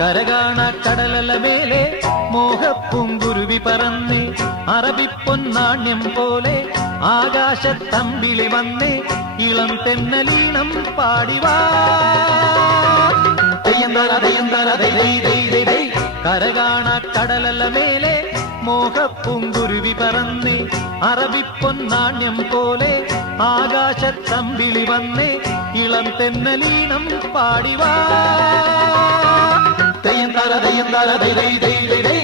കരകാണ കടലല മേലെ മോഹപ്പൂങ്കുരുവി പറന്നേ അറബിപ്പൊന്നാണ്യം പോലെ ആകാശത്തമ്പിളി വന്നേ ഇളം തെന്നലീണം പാടിവാ കരകാണ കടലല മേലെ മോഹപ്പൂങ്കുരുവി പറന്നേ അറബിപ്പൊന്നാണ്യം പോലെ ആകാശത്തമ്പിളി വന്നേ ഇളം തെന്നലീണം പാടിവാ തെയ്യന്താര തെയ്യന്താര ദൈ ദൈ ദൈ ദൈ